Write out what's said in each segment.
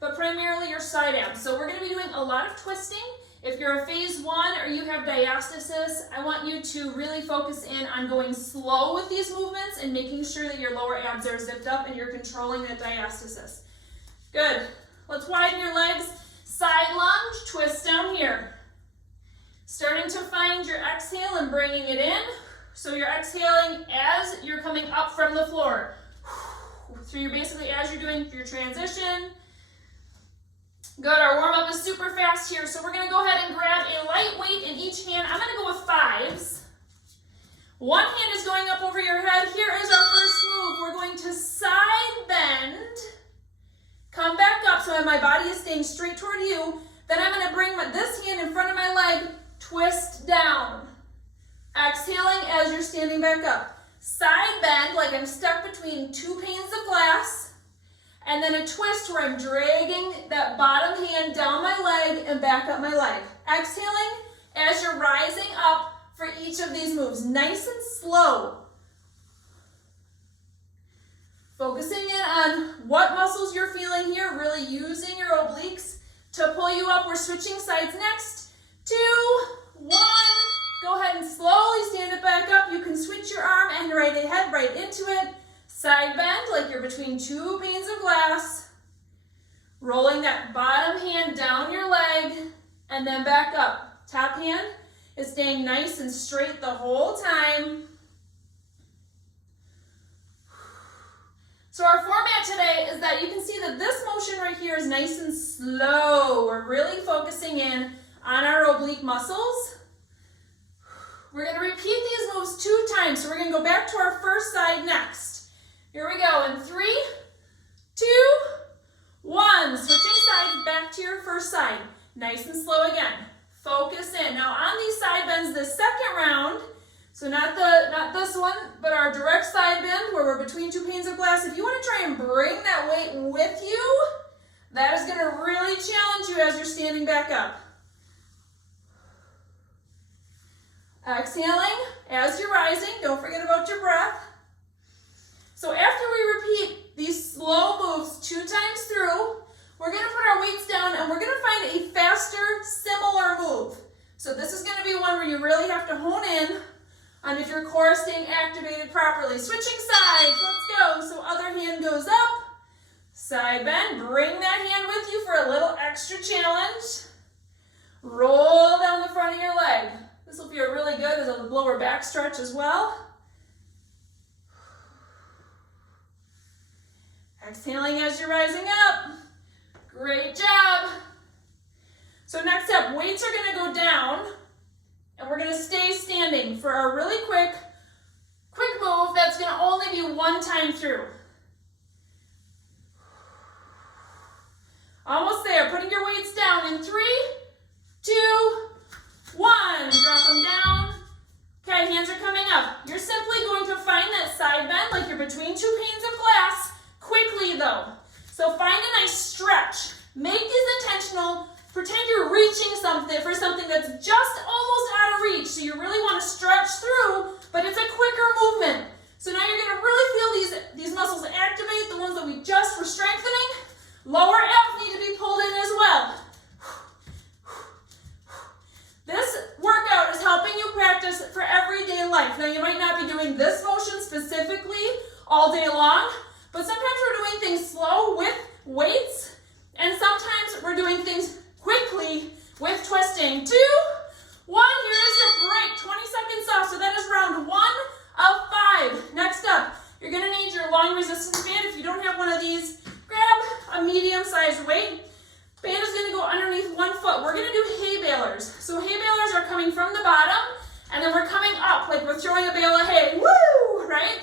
but primarily your side abs. So we're going to be doing a lot of twisting. If you're a phase 1 or you have diastasis, I want you to really focus in on going slow with these movements and making sure that your lower abs are zipped up and you're controlling that diastasis. Good. Let's widen your legs. Side lunge, twist down here. Starting to find your exhale and bringing it in. So you're exhaling as you're coming up from the floor. So you're basically, as you're doing your transition. Good, our warm-up is super fast here, so we're gonna go ahead and grab a light weight in each hand. I'm gonna go with 5s. One hand is going up over your head. Here is our first move. We're going to side bend, come back up so that my body is staying straight toward you. Then I'm gonna bring this hand in front of my leg, twist down. Exhaling as you're standing back up. Side bend like I'm stuck between 2 panes of glass. And then a twist where I'm dragging that bottom hand down my leg and back up my leg. Exhaling as you're rising up for each of these moves. Nice and slow. Focusing in on what muscles you're feeling here. Really using your obliques to pull you up. We're switching sides next. 2, 1. Go ahead and slowly stand it back up. You can switch your arm and right ahead, right into it. Side bend like you're between 2 panes of glass. Rolling that bottom hand down your leg and then back up. Top hand is staying nice and straight the whole time. So our format today is that you can see that this motion right here is nice and slow. We're really focusing in on our oblique muscles. We're going to repeat these moves 2 times. So we're going to go back to our first side next. Here we go in 3, 2, 1. Switching sides back to your first side. Nice and slow again. Focus in. Now on these side bends, the second round, so not this one, but our direct side bend where we're between 2 panes of glass. If you want to try and bring that weight with you, that is going to really challenge you as you're standing back up. Exhaling as you're rising. Don't forget about your breath. So after we repeat these slow moves 2 times through, we're going to put our weights down and we're going to find a faster, similar move. So this is going to be one where you really have to hone in on if your core is staying activated properly. Switching sides, let's go. So other hand goes up, side bend, bring that hand with you for a little extra challenge. Roll down the front of your leg. This will feel really good as a lower back stretch as well. Exhaling as you're rising up. Great job. So next up, weights are going to go down and we're going to stay standing for a really quick move that's going to only be 1 time through. Almost there. Putting your weights down in 3, 2, 1. Drop them down. Okay, hands are coming up. You're simply going to find that side bend like you're between 2 panes of glass. Quickly though. So find a nice stretch. Make these intentional. Pretend you're reaching for something that's just almost out of reach. So you really want to stretch through, but it's a quicker movement. So now you're going to really feel these muscles activate, the ones that we just were strengthening. Lower abs need to be pulled in as well. This workout is helping you practice for everyday life. Now you might not be doing this motion specifically all day long, but sometimes we're doing things slow with weights, and sometimes we're doing things quickly with twisting. 2, 1, here is your break. 20 seconds off, so that is round 1 of 5. Next up, you're gonna need your long resistance band. If you don't have one of these, grab a medium-sized weight. Band is gonna go underneath 1 foot. We're gonna do hay balers. So hay balers are coming from the bottom, and then we're coming up like we're throwing a bale of hay. Woo! Right?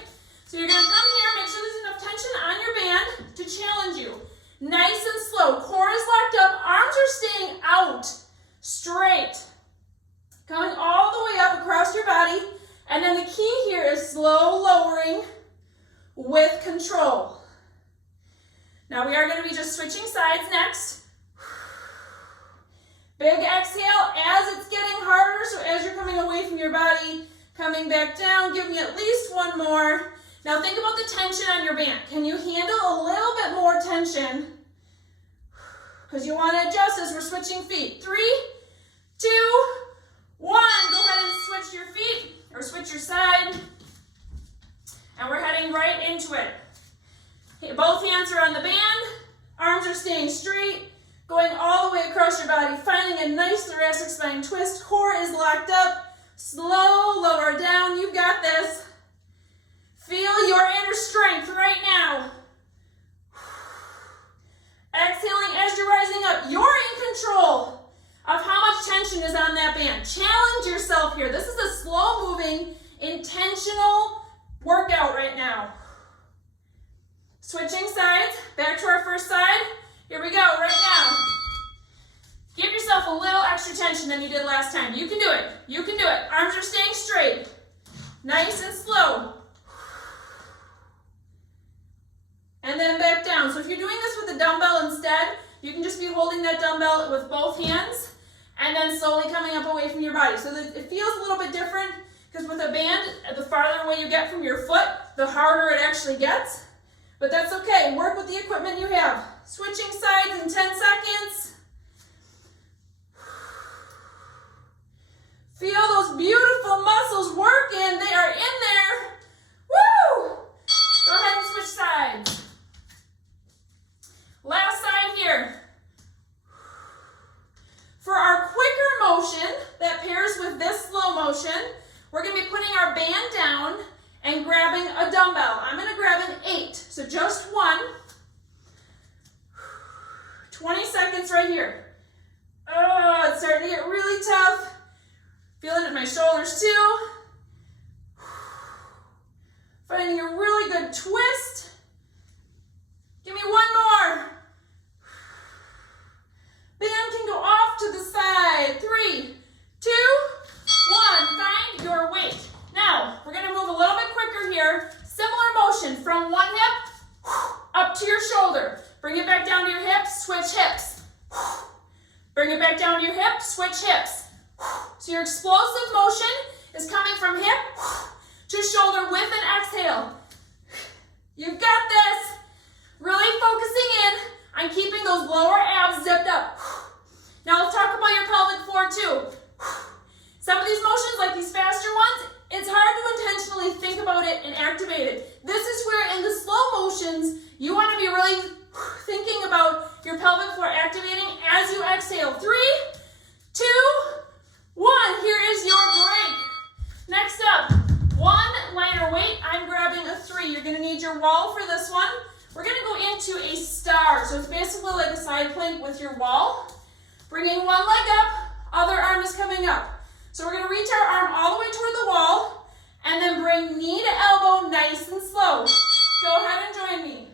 So you're gonna come here, make sure there's enough tension on your band to challenge you. Nice and slow. Core is locked up. Arms are staying out. Straight. Coming all the way up across your body. And then the key here is slow lowering with control. Now we are going to be just switching sides next. Big exhale as it's getting harder. So as you're coming away from your body, coming back down, give me at least 1 more. Now think about the tension on your band. Can you handle a little bit more tension? because you want to adjust as we're switching feet. 3, 2, 1. Go ahead and switch your feet or switch your side. And we're heading right into it. Okay, both hands are on the band. Arms are staying straight, going all the way across your body, finding a nice thoracic spine twist. Core is locked up. Slow, lower down. You got this. Feel your inner strength right now. Exhaling as you're rising up. You're in control of how much tension is on that band. Challenge yourself here. This is a slow-moving, intentional workout right now. Switching sides. Back to our first side. Here we go, right now. Give yourself a little extra tension than you did last time. You can do it. You can do it. Arms are staying straight. Nice and slow. And then back down. So if you're doing this with a dumbbell instead, you can just be holding that dumbbell with both hands and then slowly coming up away from your body. So that it feels a little bit different because with a band, the farther away you get from your foot, the harder it actually gets. But that's okay. Work with the equipment you have. Switching sides in 10 seconds. Feel those beautiful muscles working. They are in there. Woo! Go ahead and switch sides. Last side here. For our quicker motion that pairs with this slow motion, we're going to be putting our band down and grabbing a dumbbell. I'm going to grab an 8, so just one. 20 seconds right here. Oh, it's starting to get really tough. Feeling it in my shoulders too. Finding a really good twist. Give me one more. Band can go off to the side. 3, 2, 1. Find your weight. Now, we're going to move a little bit quicker here. Similar motion from one hip up to your shoulder. Bring it back down to your hips, switch hips. Bring it back down to your hips, switch hips. So your explosive motion is coming from hip to shoulder with an exhale. You've got this. Really focusing in on keeping those lower abs zipped up. Now let's talk about your pelvic floor too. Some of these motions, like these faster ones, it's hard to intentionally think about it and activate it. This is where in the slow motions, you want to be really thinking about your pelvic floor activating as you exhale. 3, 2, 1. Here is your break. Next up, one lighter weight. I'm grabbing a 3. You're going to need your wall for this one. We're going to go into a star. So it's basically like a side plank with your wall. Bringing one leg up, other arm is coming up. So we're going to reach our arm all the way toward the wall and then bring knee to elbow nice and slow. Go ahead and join me.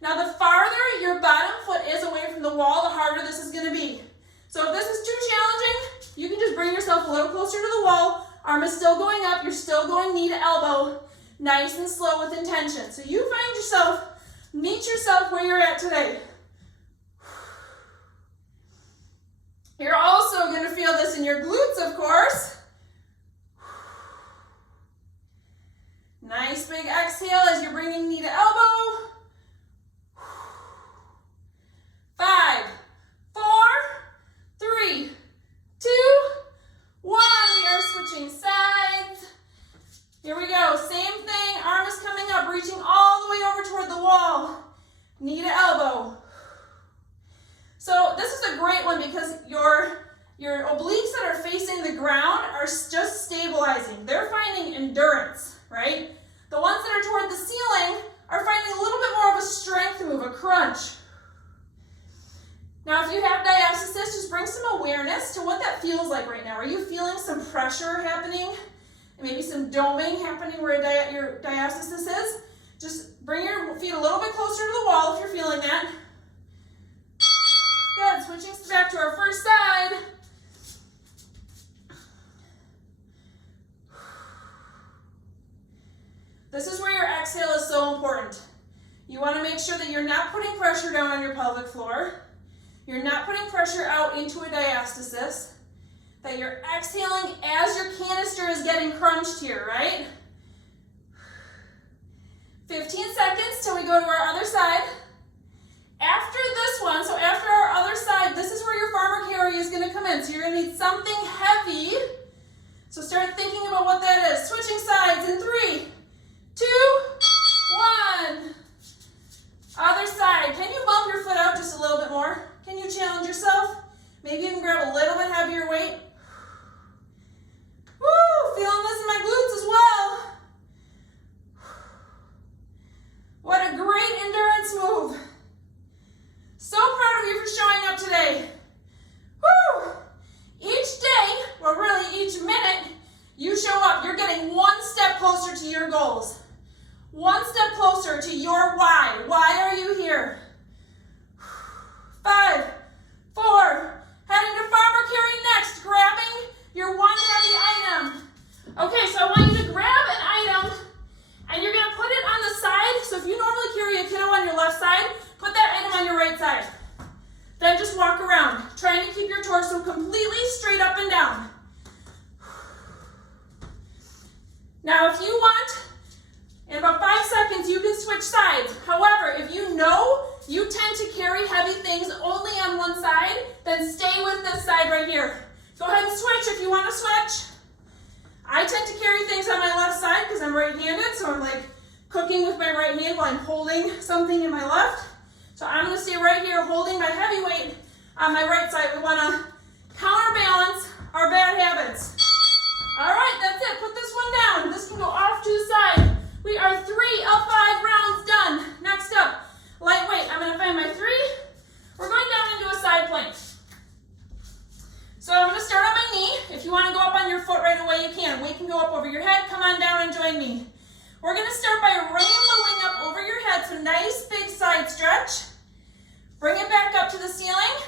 Now the farther your bottom foot is away from the wall, the harder this is going to be. So if this is too challenging, you can just bring yourself a little closer to the wall. Arm is still going up. You're still going knee to elbow. Nice and slow with intention. So you find yourself, meet yourself where you're at today. You're also going to feel this in your glutes, of course. Nice big exhale as you're bringing knee to elbow. 5, 4, 3, 2, 1. We are switching sides. Here we go. Same thing. Arm is coming up, reaching all the way over toward the wall. Knee to elbow. So this is a great one because your obliques that are facing the ground are just stabilizing. They're finding endurance, right? The ones that are toward the ceiling are finding a little bit more of a strength move, a crunch. Now, if you have diastasis, just bring some awareness to what that feels like right now. Are you feeling some pressure happening? And maybe some doming happening where your diastasis is? Just bring your feet a little bit closer to the wall if you're feeling that. Good, switching back to our first side. This is where your exhale is so important. You want to make sure that you're not putting pressure down on your pelvic floor. You're not putting pressure out into a diastasis. That you're exhaling as your canister is getting crunched here, right? 15 seconds till we go to our other side. After this one, so after your why. Why are you here? 5, 4, heading to farmer carry next, grabbing your one heavy item. Okay, so I want you to grab an item and you're gonna put it on the side. So if you normally carry a kiddo on your left side, put that item on your right side. Then just walk around, trying to keep your torso completely straight up and down. Now if you want, in about 5 seconds, you can switch sides. However, if you know you tend to carry heavy things only on one side, then stay with this side right here. Go ahead and switch if you want to switch. I tend to carry things on my left side because I'm right-handed, so I'm like cooking with my right hand while I'm holding something in my left. So I'm going to stay right here holding my heavy weight on my right side. We want to counterbalance our bad habits. All right, that's it. Put this one down. This can go off to the side. We are 3 of 5 rounds done. Next up, lightweight. I'm going to find my 3. We're going down into a side plank. So I'm going to start on my knee. If you want to go up on your foot right away, you can. Weight can go up over your head. Come on down and join me. We're going to start by rainbowing up over your head. So nice big side stretch. Bring it back up to the ceiling.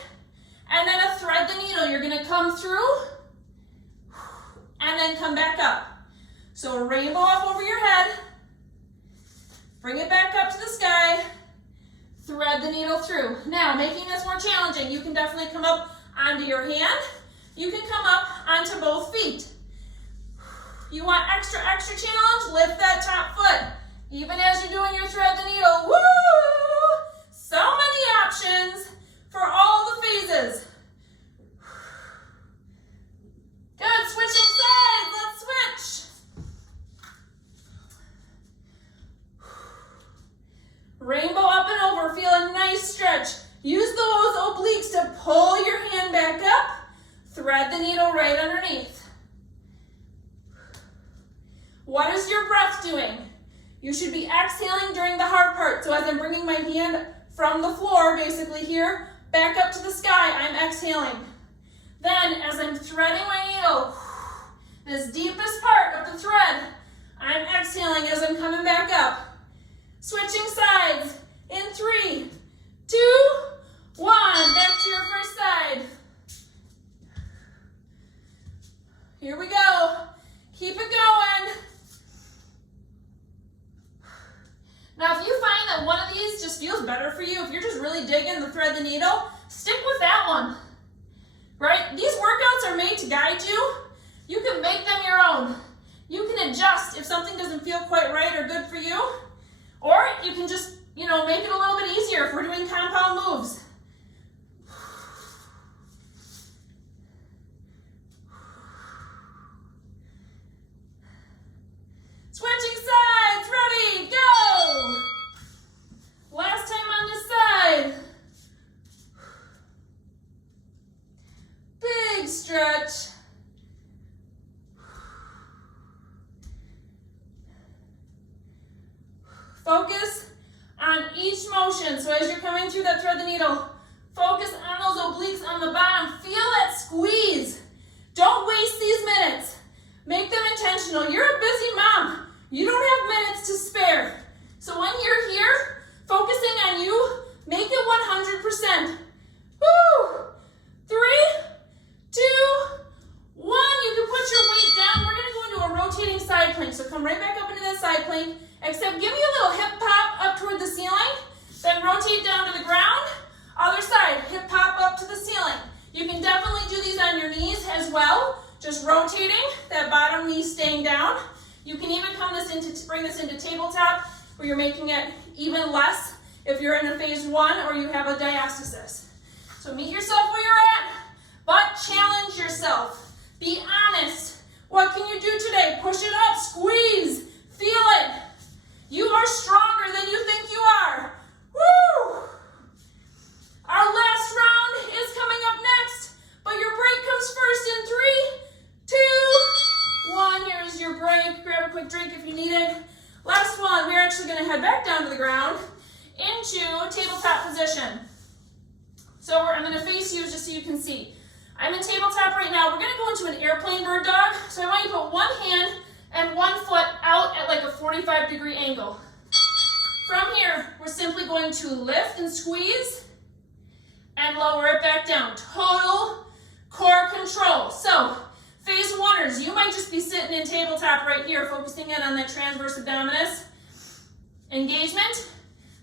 And then a thread the needle. You're going to come through and then come back up. So a rainbow up over your head. Bring it back up to the sky. Thread the needle through. Now, making this more challenging, you can definitely come up onto your hand. You can come up onto both feet. You want extra challenge? Lift that top foot. Even as you're doing your thread the needle. Woo! So many options for all the phases. Good, switching sides. Let's switch. Rainbow up and over. Feel a nice stretch. Use those obliques to pull your hand back up. Thread the needle right underneath. What is your breath doing? You should be exhaling during the hard part. So as I'm bringing my hand from the floor, basically here, back up to the sky, I'm exhaling. Then as I'm threading my needle, this deepest part of the thread, I'm exhaling as I'm coming back up. Switching sides in 3, 2, 1. Back to your first side. Here we go. Keep it going. Now, if you find that one of these just feels better for you, if you're just really digging the thread the needle, stick with that one, right? These workouts are made to guide you. You can make them your own. You can adjust if something doesn't feel quite right or good for you, or you can just, make it a little bit easier if we're doing compound moves. Switching sides, ready, go! Last time on this side. Big stretch. Focus on each motion. So as you're coming through that thread the needle, focus on those obliques on the bottom. Feel that squeeze. Don't waste these minutes. Make them intentional. You're a busy mom. You don't have minutes to spare. So when you're here, focusing on you, make it 100%. Woo! 3, 2, 1. You can put your weight down. We're gonna go into a rotating side plank. So come right back up into that side plank, except give me a little hip pop up toward the ceiling, then rotate down to the ground. Other side, hip pop up to the ceiling. You can definitely do these on your knees as well, just rotating, that bottom knee staying down. You can even bring this into tabletop, where you're making it even less if you're in a phase 1 or you have a diastasis. So meet yourself where you're at, but challenge yourself. Be honest. What can you do today? Push it up, squeeze, feel it. You are stronger than you think you are. Woo! Our last round is coming up next, but your break comes first in 3, 2, 1. Here's your break. Grab a quick drink if you need it. Last one. We're actually going to head back down to the ground into tabletop position. So I'm going to face you just so you can see. I'm in tabletop right now. We're going to go into an airplane bird dog. So I want you to put one hand and one foot out at like a 45-degree angle. From here, we're simply going to lift and squeeze and lower it back down. Total core control. So, phase oneers, you might just be sitting in tabletop right here, focusing in on that transverse abdominis engagement.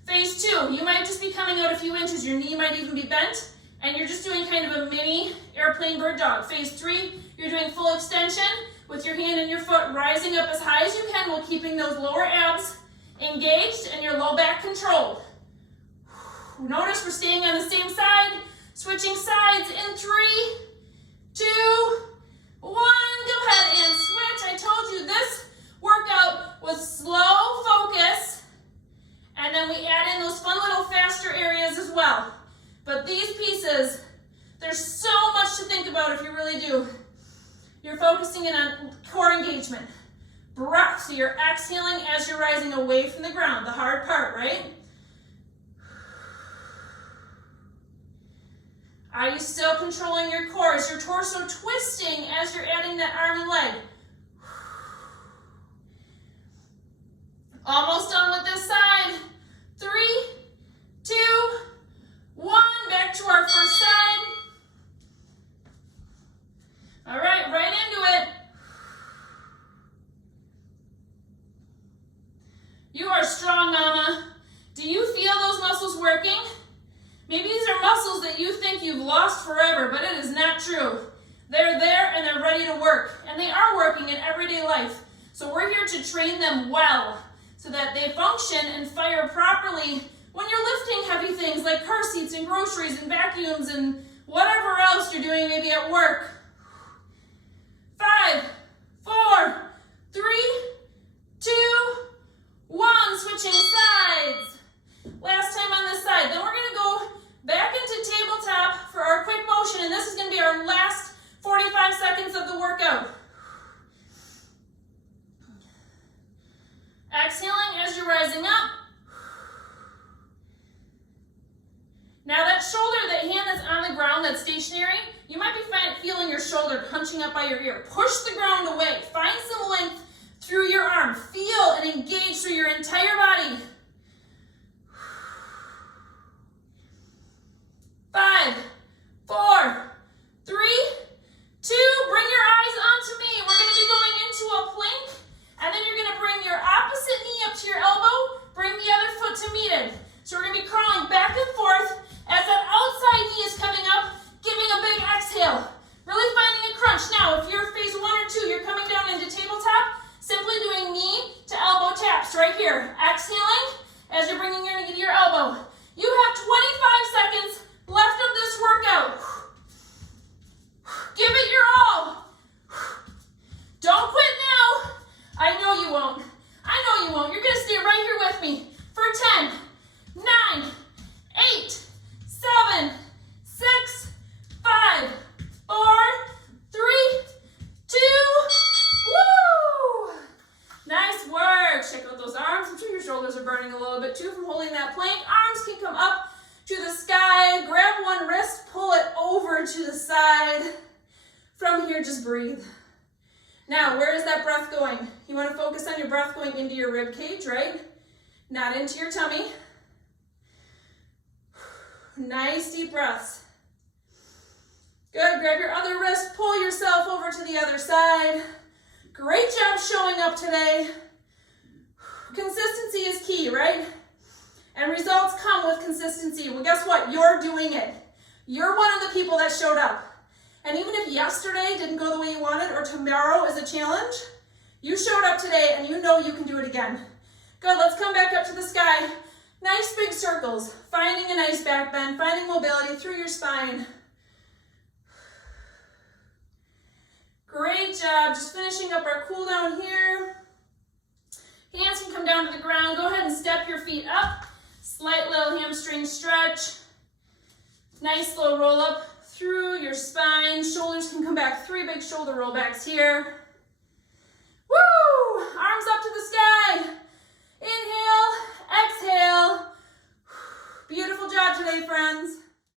Phase two, you might just be coming out a few inches. Your knee might even be bent, and you're just doing kind of a mini airplane bird dog. Phase three, you're doing full extension with your hand and your foot rising up as high as you can while keeping those lower abs engaged and your low back controlled. Notice we're staying on the same side, switching sides in 3, 2, 1. Go ahead and switch. I told you this workout was slow focus, and then we add in those fun little faster areas as well. But these pieces, there's so much to think about if you really do. You're focusing in on core engagement. Breath, so you're exhaling as you're rising away from the ground, the hard part, right? Are you still controlling your core? Is your torso twisting as you're adding that arm and leg? Almost done with this side. 3, 2, 1. Back to our first side. All right, right into it. You are strong, mama. Do you feel those muscles working? Maybe these are muscles that you think you've lost forever, but it is not true. They're there and they're ready to work, and they are working in everyday life. So we're here to train them well so that they function and fire properly when you're lifting heavy things like car seats and groceries and vacuums and whatever else you're doing maybe at work. 5, 4, 3, 2, 1. Switching sides. Last time on this side. Then we're going to go back into tabletop for our quick motion, and this is going to be our last 45 seconds of the workout. Exhaling as you're rising up. Now that shoulder, that hand that's on the ground, that's stationary, you might be feeling your shoulder punching up by your ear. Push the ground away. Find some length through your arm. Feel and engage through your entire body. 5, 4, 3, 2. Bring your eyes onto me. We're going to be going into a plank, and then you're going to bring your opposite knee up to your elbow. Bring the other foot to meet it. So we're going to be crawling back and forth as that outside knee is coming up, giving a big exhale. Really finding a crunch. Now, if you're phase 1 or 2, you're coming down into tabletop, simply doing knee to elbow taps right here. Exhaling as you're bringing your knee to your elbow. You have 25 seconds left of this workout. Give it your all. Don't quit now. I know you won't. I know you won't. You're going to stay right here with me for 10, 9, 8, 7, 6, 5, 4, 3, 2, woo! Nice work. Check out those arms. I'm sure your shoulders are burning a little bit too from holding that plank. Arms can come up to the sky. Grab one wrist, pull it over to the side. From here, just breathe. Now, where is that breath going? You want to focus on your breath going into your rib cage, right? Not into your tummy. Nice deep breaths. Good. Grab your other wrist, pull yourself over to the other side. Great job showing up today. Consistency is key, right? And results come with consistency. Well, guess what? You're doing it. You're one of the people that showed up. And even if yesterday didn't go the way you wanted, or tomorrow is a challenge, you showed up today and you know you can do it again. Good, let's come back up to the sky. Nice big circles. Finding a nice back bend, finding mobility through your spine. Great job. Just finishing up our cool down here. Hands can come down to the ground. Go ahead and step your feet up. Slight little hamstring stretch. Nice little roll up through your spine. Shoulders can come back. 3 big shoulder rollbacks here. Woo! Arms up to the sky. Inhale, exhale. Beautiful job today, friends.